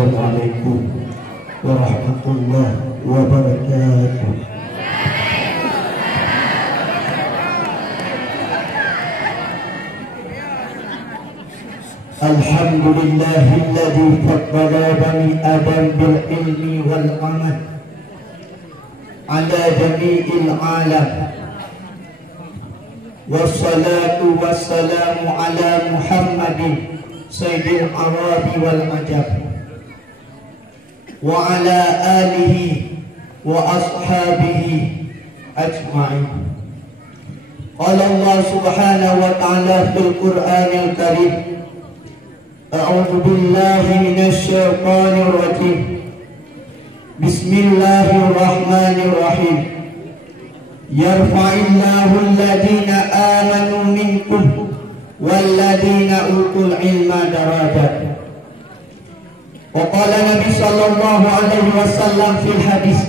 Assalamualaikum warahmatullahi wabarakatuh. Alhamdulillahilladzi faddala bani Adam bil ilmi wal amal ala jami'il alam. Wassalatu wassalamu ala Muhammadin sayyidil arabi wal ajab wa ala alihi wa ashabihi ajma'in. Qala Allah subhanahu wa ta'ala fil Qur'anil Karim, a'udzu billahi minasy syaithanir rajim. Bismillahirrahmanirrahim. Yarfa'illahu alladhina amanu minkum walladhina utul ilma darajat. Wa qala Nabi sallallahu alaihi wasallam fil hadis,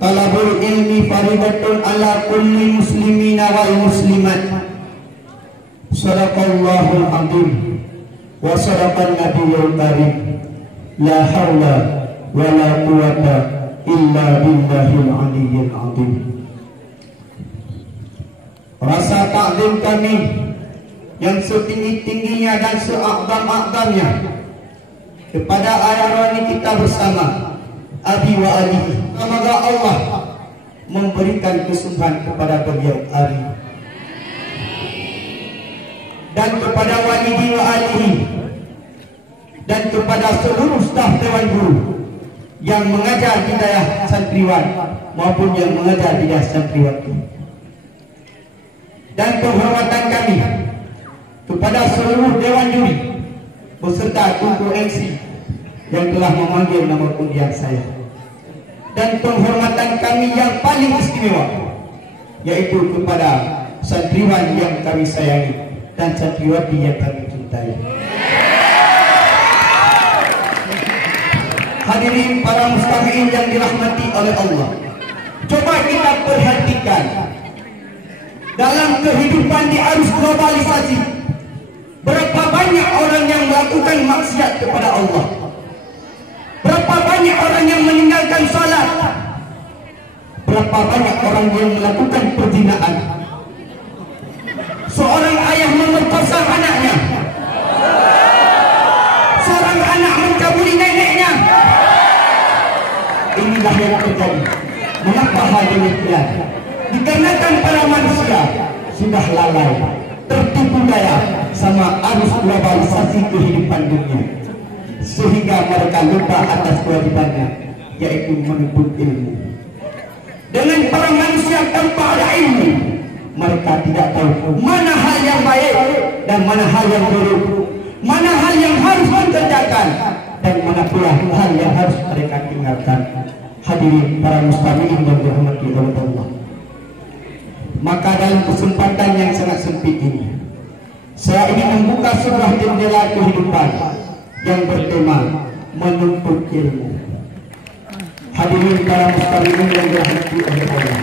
talabul ilmi faridatun ala kulli muslimina wal muslimat. Sadaqallahul azim wa sadaqan nabiyyul karim. La haula wa la quwwata illa billahil aliyyil azim. Rasa takzim kami yang setinggi-tingginya dan seakdam-akdamnya kepada ayah rohani kita bersama Abi wa alihi. Semoga Allah memberikan kesembuhan kepada beliau Abi dan kepada walidi wa alihi dan kepada seluruh staf Dewan Guru yang mengajar hidayah santriwan maupun yang mengajar hidayah santriwati. Dan penghormatan kami kepada seluruh Dewan Juri beserta Tunku MC yang telah memanggil nama undian saya. Dan penghormatan kami yang paling istimewa yaitu kepada santriwan yang kami sayangi dan santriwati yang kami cintai. Hadirin para mustami'in yang dirahmati oleh Allah, coba kita perhatikan dalam kehidupan di arus globalisasi, berapa banyak orang yang melakukan maksiat kepada Allah, berapa banyak orang yang meninggalkan salat, berapa banyak orang yang melakukan perzinahan. Seorang ayah memerkosa anaknya, seorang anak mencabuli neneknya. Inilah yang terjadi. Mengapa hal demikian? Dikarenakan para manusia sudah lalai, tertipu daya sama arus globalisasi kehidupan dunia, sehingga mereka lupa atas kewajibannya, yaitu menuntut ilmu. Dengan para manusia tanpa ada ilmu, mereka tidak tahu mana hal yang baik dan mana hal yang buruk, mana hal yang harus dikerjakan dan mana pula hal yang harus mereka tinggalkan. Hadirin para mustami'in yang dirahmati oleh Allah, maka dalam kesempatan yang sangat sempit ini, saya ingin membuka sebuah jendela kehidupan yang bertema menuntut ilmu. Hadirin para mustami'in yang dirahmati oleh Allah,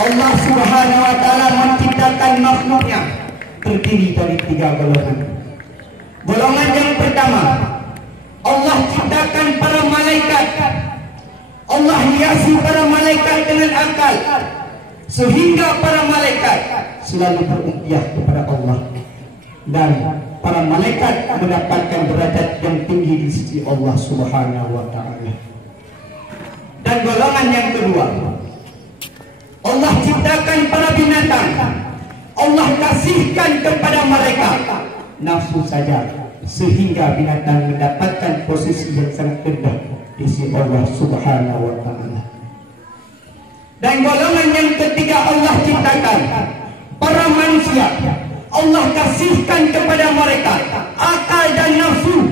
Allah subhanahu wa ta'ala menciptakan makhluknya terdiri dari 3 golongan. Golongan yang pertama, Allah ciptakan para malaikat. Allah hiasi para malaikat dengan akal, sehingga para malaikat selalu berumpiyah kepada Allah, dan para malaikat mendapatkan derajat yang tinggi di sisi Allah subhanahu wa ta'ala. Dan golongan yang kedua, Allah ciptakan para binatang. Allah kasihkan kepada mereka nafsu saja, sehingga binatang mendapatkan posisi yang sangat rendah di sisi Allah subhanahu wa ta'ala. Dan golongan yang ketiga, Allah ciptakan para manusia. Allah kasihkan kepada mereka akal dan nafsu,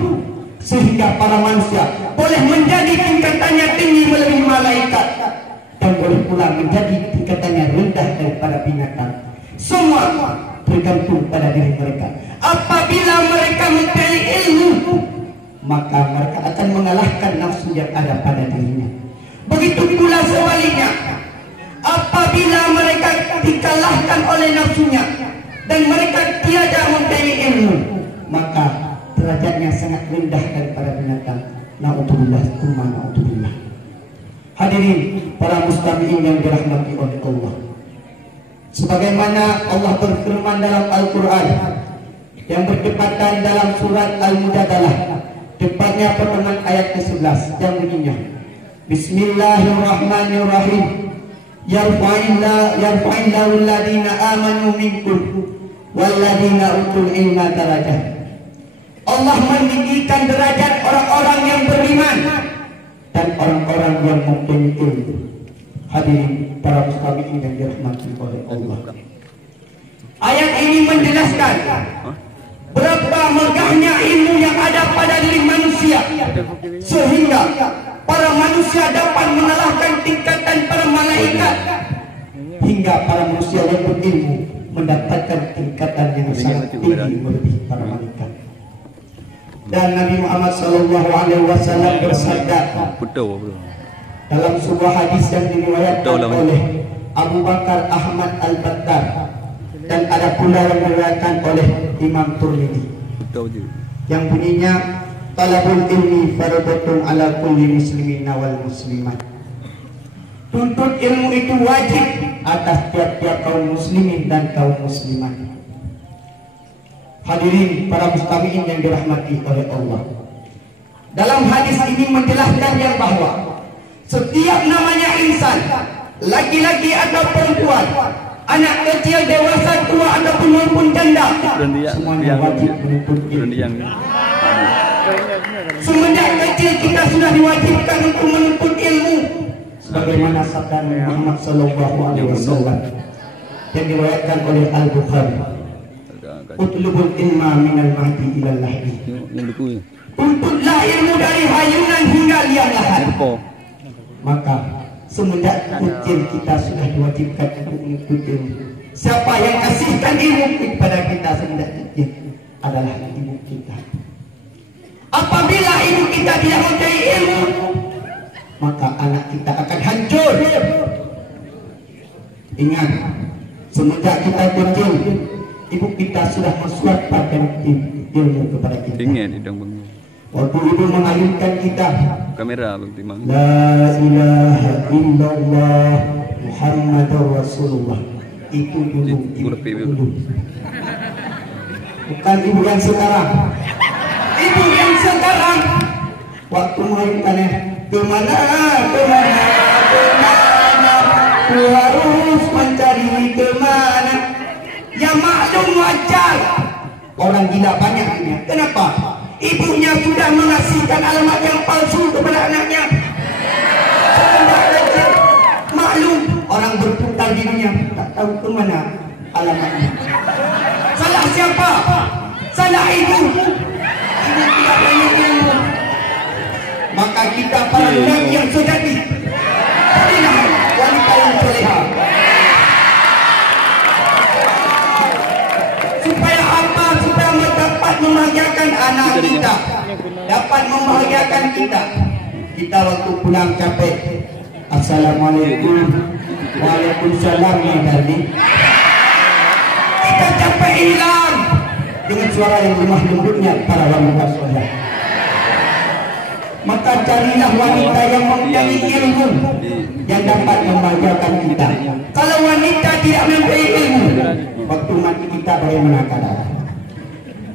sehingga para manusia boleh menjadi tingkatannya tinggi melebihi malaikat, dan boleh pula menjadi tingkatannya rendah daripada binatang. Semua tergantung pada diri mereka. Apabila mereka mencari ilmu, maka mereka akan mengalahkan nafsu yang ada pada dirinya. Begitu pula sebaliknya, apabila mereka dikalahkan oleh nafsunya dan mereka tiada mencari ilmu, maka derajatnya sangat rendah daripada binatang. Na'udzubillah, tsumma na'udzubillah. Hadirin para mustami'in yang dirahmati oleh Allah, sebagaimana Allah berfirman dalam Al-Quran yang bertepatan dalam surat Al-Mujadalah, tepatnya pertengahan ayat ke-11 yang bunyinya, Bismillahirrahmanirrahim. Yarfa'illahu alladhina amanu minkum walladhina utul ilma darajat. Allah meninggikan derajat orang-orang yang beriman dan orang-orang yang mempunyai ilmu. Hadirin para mustami'in yang dirahmati oleh Allah, ayat ini menjelaskan berapa megahnya ilmu yang ada pada diri manusia, sehingga para manusia dapat mengalahkan tingkatan para malaikat, hingga para manusia yang berilmu mendapatkan tingkatan yang sangat tinggi melebihi para malaikat. Dan Nabi Muhammad SAW bersabda dalam sebuah hadis yang diriwayatkan oleh Abu Bakar Ahmad Al-Battar, dan ada pula yang diriwayatkan oleh Imam Tirmidzi, yang bunyinya, talabul ilmi fardhatun ala kulli muslimin wal muslimat. Tuntut ilmu itu wajib atas tiap-tiap kaum muslimin dan kaum muslimat. Hadirin para mustami'in yang dirahmati oleh Allah, dalam hadis ini menjelaskan yang bahwa setiap namanya insan, laki-laki atau perempuan, anak kecil, dewasa, tua ataupun maupun janda, semuanya wajib menuntut ilmu. Semenjak kecil kita sudah diwajibkan untuk menuntut ilmu, sebagaimana sabda Muhammad SAW yang diriwayatkan oleh Al-Bukhari, utlubul ilma minal mahdi ilal lahdi. Tuntutlah ilmu dari hayunan hingga liang lahat. Maka semenjak kecil kita sudah diwajibkan untuk menuntut ilmu. Siapa yang kasihkan ilmu kepada kita semenjak kecil adalah ibu kita. Apabila ibu kita tidak mempunyai ilmu, maka anak kita akan hancur. Ingat, semenjak kita kecil, ibu kita sudah mensuapkan ilmu kepada kita. Waktu ibu mengayunkan kita, kamera La ilaha illallah Muhammadur Rasulullah, itu dulu ibu dulu. Bukan ibu yang sekarang. Ibu yang sekarang waktu mengayunkannya, kemana ku harus mencari kemana. Ya maklum, wajar, orang gila banyak ini. Kenapa? Ibunya sudah mengasihkan alamat yang palsu kepada anaknya. Maklum, orang berputar di dunia tak tahu kemana alamatnya. Salah siapa? Salah ibu. Ibu tidak punya ilmu. Maka kita para lelaki yang sejati, jadilah wanita yang soleha. Supaya apa? Supaya dapat membahagiakan anak kita, dapat membahagiakan kita. Kita waktu pulang capek, Assalamualaikum, Waalaikumsalam ya darling. Kita capek hilang dengan suara yang lemah lembutnya para wanita soleh. Maka carilah wanita yang mempunyai ilmu yang dapat membahagiakan kita. Kalau wanita tidak mempunyai ilmu, waktu mati kita bagaimana keadaan?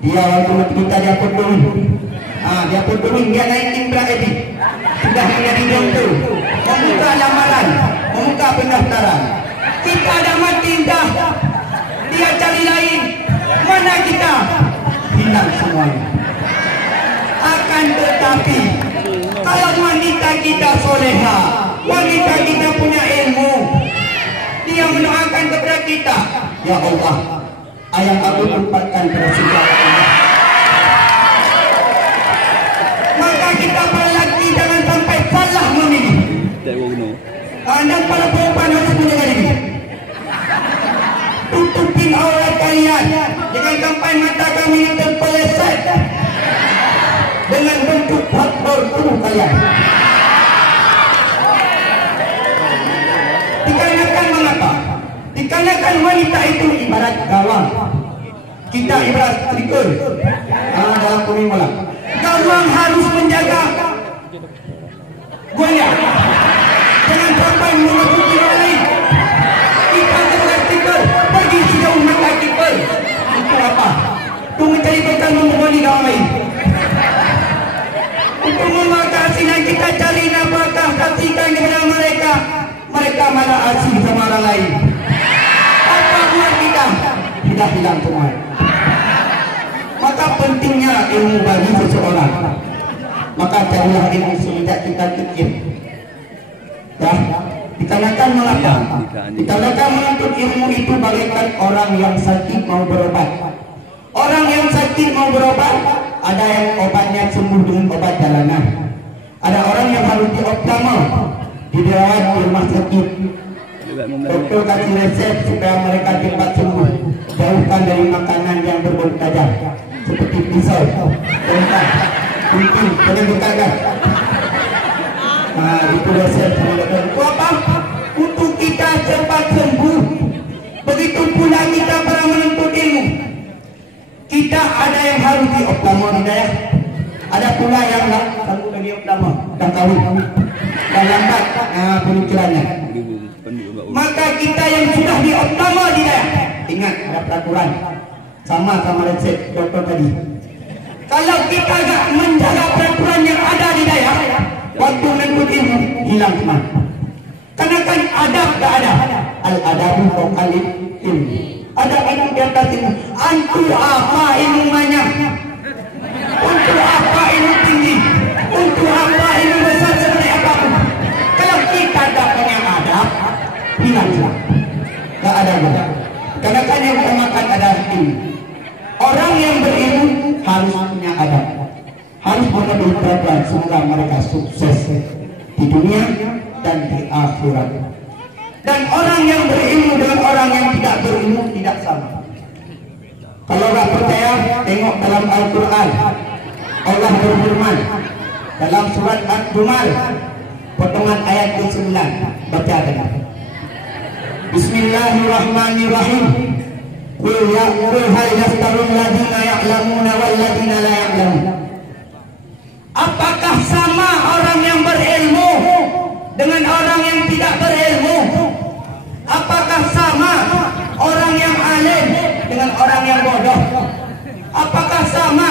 Dia waktu mati kita dia peduli. Dia peduli, dia naik timbra edi. Sudah menjadi doktor, membuka lamaran, membuka pendaftaran. Kita dah mati dah, dia cari lain. Mana kita? Hilang semuanya. Akan tetapi kalau wanita kita soleha, wanita kita punya ilmu, dia mendoakan kepada kita, ya Allah, ayah aku tempatkan pada segala Allah. Maka kita para lelaki jangan sampai salah memilih. Anda para perempuan harus menjaga diri. Tutupin aurat kalian, jangan sampai mata kami terpeleset dengan bentuk faktor tubuh kalian. Dikarenakan mengapa? Dikarenakan wanita itu ibarat gawang, kita ibarat trigger. Dalam kami malam. Kamu harus menjaga goyah. Jangan sampai memasuki orang lain. Kita adalah keeper, pergi sejauh mata keeper. Untuk apa? Untuk mencari bekal membangun orang lain. Untuk memakan yang kita cari nafkah kasihkan kepada mereka. Mereka malah asing sama orang lain. Apa buat kita? Sudah hilang semua. Maka pentingnya ilmu bagi seseorang. Maka carilah ilmu semenjak kita kecil. Ya, dikarenakan mengapa? Dikarenakan menuntut ilmu itu bagaikan orang yang sakit mau berobat. Orang yang sakit mau berobat, ada yang obatnya sembuh dengan obat jalanan. Ada orang yang harus dioptimal, dirawat di rumah sakit. Dokter kasih resep supaya mereka cepat sembuh. Jauhkan dari makanan yang berbau tajam seperti pisau, tongkat, gunting, jangan dikagat. Nah, itu resep dokter. Apa? Untuk kita cepat sembuh. Begitu pula kita para menuntut ilmu. Kita ada yang harus dioptimal, ya. Ada pula yang sanggup bagi optimal, dah kawin, dah lambat pemikirannya. Maka kita yang sudah dioptimal dia, ingat ada peraturan sama resep dokter tadi. Kalau kita agak menjaga peraturan yang ada di daerah, waktu menuntut ilmu hilang teman. Karena kan adab tak ada. Al-adabu fawqal ilmu. Ada ilmu di atas ilmu. Untuk apa ilmu banyak? Untuk apa ilmu tinggi? Untuk apa ilmu besar seperti apapun? Kalau kita tak punya adab, hilang. Tak ada guna. Karena kan yang utamakan adalah ilmu. Orang yang berilmu harus punya adab. Harus memenuhi peraturan semoga mereka sukses di dunia dan di akhirat. Dan orang yang berilmu dengan orang yang tidak berilmu tidak sama. Kalau tak percaya, tengok dalam Al-Quran. Allah berfirman dalam surat Ad-Dumar potongan ayat ke-9. Baca dengar. Bismillahirrahmanirrahim. Qul hal yastarul ladina ya'lamuna wal ladina la ya'lamun. Apakah sama orang yang berilmu dengan orang yang tidak berilmu? Apakah sama orang yang alim dengan orang yang bodoh? Apakah sama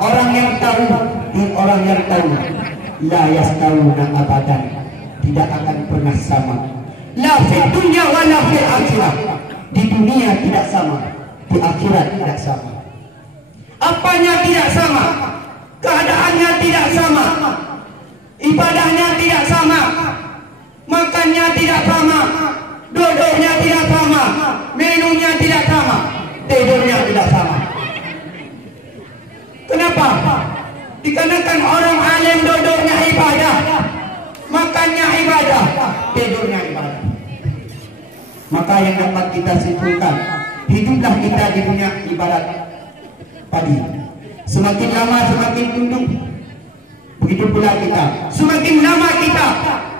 orang yang tahu dengan orang yang tahu? La yastawuna abadan. Tidak akan pernah sama. La fi dunya wa la fil akhirah. Di dunia tidak sama, di akhirat tidak sama. Apanya tidak sama? Keadaannya tidak sama, ibadahnya tidak sama, makannya tidak sama, duduknya tidak sama, minunya tidak sama, tidurnya tidak sama. Kenapa? Dikarenakan orang alim duduknya ibadah, makannya ibadah, tidurnya ibadah. Maka yang dapat kita simpulkan, hiduplah kita di dunia ibadat padi. Semakin lama semakin tunduk. Begitu pula kita. Semakin lama kita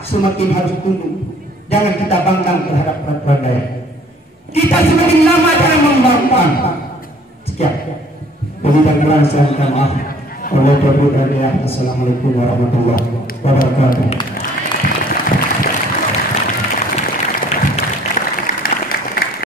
semakin harus tunduk. Jangan kita bangkang terhadap peraturan daerah. Kita semakin lama jangan membangkang. Sekian. Jadi dan kurang saya minta maaf. Assalamualaikum warahmatullahi wabarakatuh.